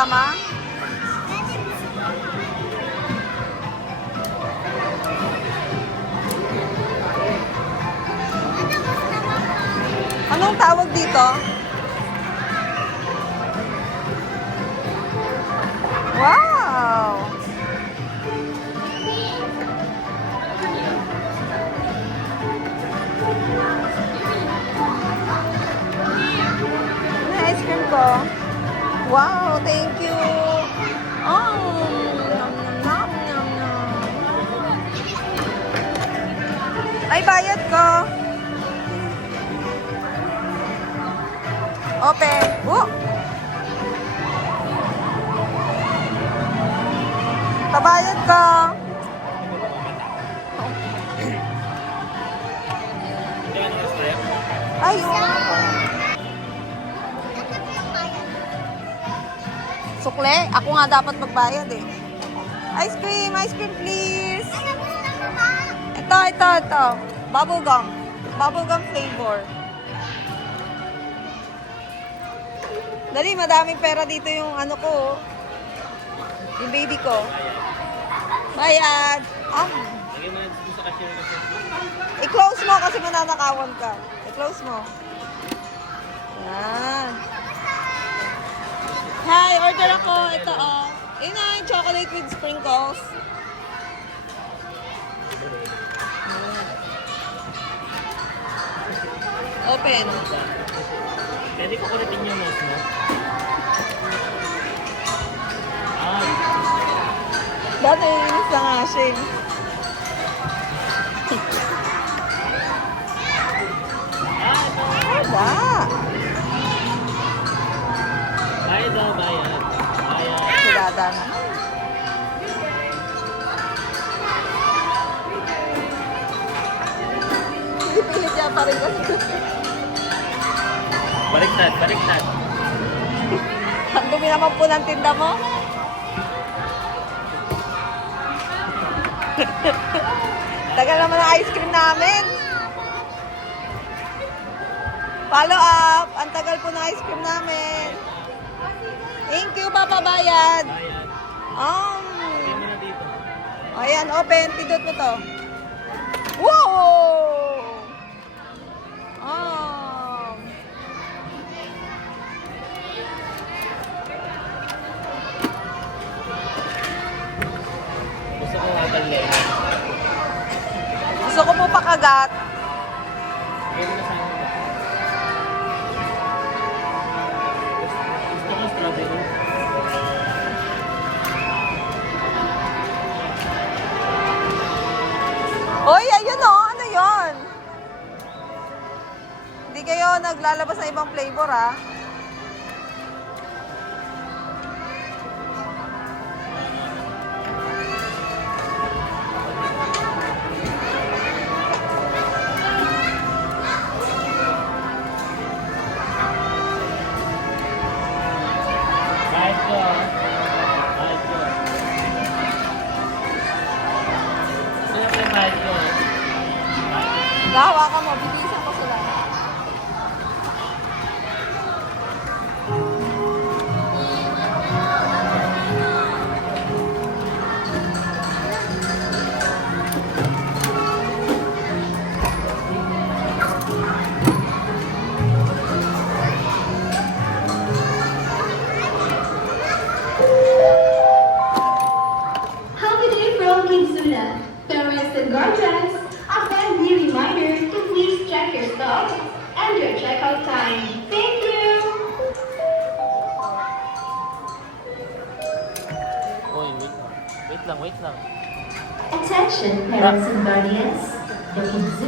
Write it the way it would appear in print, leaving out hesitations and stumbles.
kasama? Anong tawag dito? Wow! Ano ice cream ko? Wow, thank you! Oh, nom nom nom nom nom. Ay, bayad ko! Open! Oh! Tabayad ka! Ay, sukle? Ako nga dapat magbayad eh. Ice cream please. Ito. Bubble gum. Bubble gum flavor. Dali, madaming pera dito yung ano ko. Yung baby ko. Bayad. I-close mo kasi mananakawan ka. I-close mo. Yan. Hi, order ako. Ito yun na, yung chocolate with sprinkles. Open. Pwede ko kulitin yung nose mo. Dati inis na nga siya. Wala. Bayad daw, bayad. Silada na. Pilit niya pa rin kasi. Baliktad. Ang dumi naman po ng tinda mo. Tagal naman ang ice cream namin. Follow up. Ang tagal po ng ice cream namin. Thank you, Papa Bayad. Lagyan mo na dito. Ayan, open. Pindot mo to. Wow! Gusto ko matallehan. Gusto ko po pakagat. Pwede na sana. Gusto ko strawberry. Hoy, ayun o. Ano yon? Hindi kayo naglalabas ng ibang flavor, ha? Bayad ko. Bayad ko. Gusto ko yung bayad ko. Gawa ka mo. Bibisan ko sila. Holiday from Kinsuna. Parents and guardians, a friendly reminder to please check your stuff and your checkout time. Thank you! Uy, wait lang. Attention, parents and guardians. The Kinsuna